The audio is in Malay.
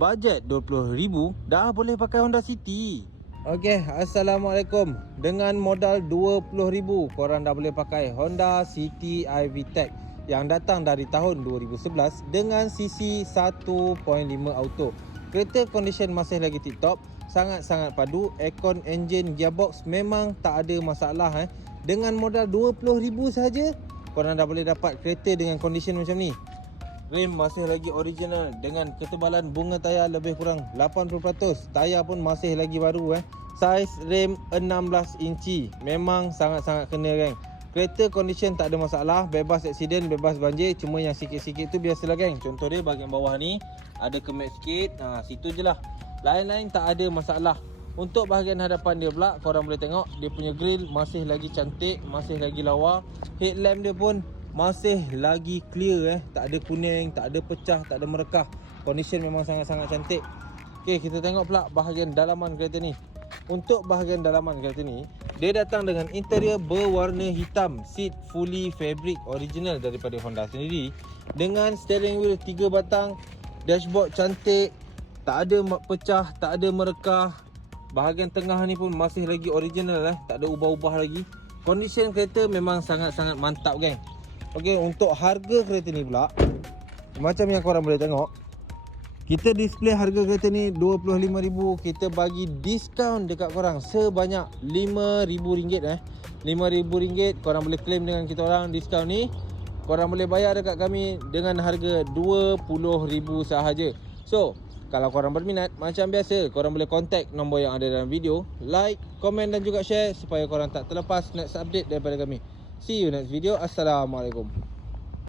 Bajet 20,000 dah boleh pakai Honda City. Okey, Assalamualaikum. Dengan modal 20,000 korang dah boleh pakai Honda City i-VTEC yang datang dari tahun 2011 dengan CC 1.5 auto. Kereta condition masih lagi tip top, sangat-sangat padu. Aircon, engine, gearbox memang tak ada masalah. Dengan modal 20,000 saja korang dah boleh dapat kereta dengan condition macam ni. Rim masih lagi original dengan ketebalan bunga tayar lebih kurang 80%. Tayar pun masih lagi baru. Saiz rim 16 inci. Memang sangat-sangat kena, geng. Kereta condition tak ada masalah, bebas aksiden, bebas banjir. Cuma yang sikit-sikit tu biasalah, geng. Contoh dia bahagian bawah ni ada kemek sikit. Situ je lah. Lain-lain tak ada masalah. Untuk bahagian hadapan dia pula, korang boleh tengok dia punya grill masih lagi cantik, masih lagi lawa. Headlamp dia pun masih lagi clear. Tak ada kuning, tak ada pecah, tak ada merekah. Condition memang sangat-sangat cantik. Okey, kita tengok pula bahagian dalaman kereta ni. Untuk bahagian dalaman kereta ni, dia datang dengan interior berwarna hitam, seat fully fabric original daripada Honda sendiri, dengan steering wheel 3 batang, dashboard cantik, tak ada pecah, tak ada merekah. Bahagian tengah ni pun masih lagi original, tak ada ubah-ubah lagi. Condition kereta memang sangat-sangat mantap, geng. Okey, untuk harga kereta ni pula, macam yang korang boleh tengok, kita display harga kereta ni 25,000. Kita bagi diskaun dekat korang sebanyak RM5,000. RM5,000 korang boleh claim dengan kita orang. Diskaun ni korang boleh bayar dekat kami dengan harga RM20,000 sahaja. So, kalau korang berminat, macam biasa, korang boleh contact nombor yang ada dalam video. Like, komen dan juga share supaya korang tak terlepas next update daripada kami. See you next video. Assalamualaikum.